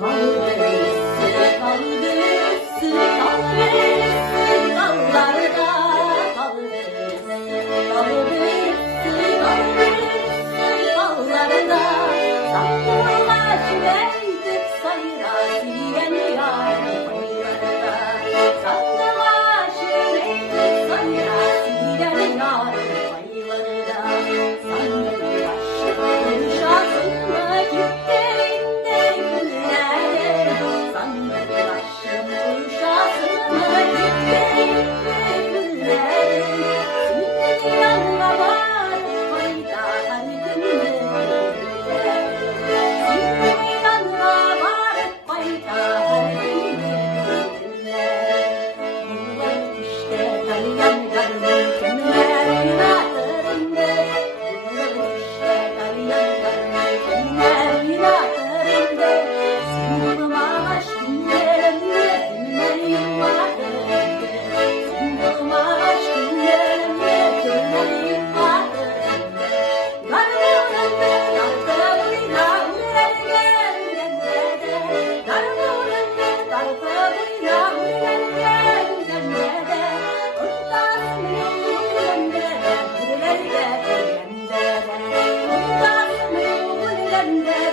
Dalgası dalgası dalgası dallarda dalgası dalgası dalgası dallarda Saklılar şüpheydik sayıra diyen yar bayırda Saklılar şüpheydik sayıra diyen yar bayırda Sandım yaşlı konuşasın mı gittiğinde günlerde Sandım yaşlı konuşasın mı gittiğinde günlerde Senin yanına var fayda her günde Senin yanına var fayda her günde Bunlar işte tanıyan garın günler günahlarında Bunlar işte tanıyan garın günler günahlarında Sindim ağaç günlerinde günler yıllarında Sindim ağaç günlerinde günler yıllarında Thank you.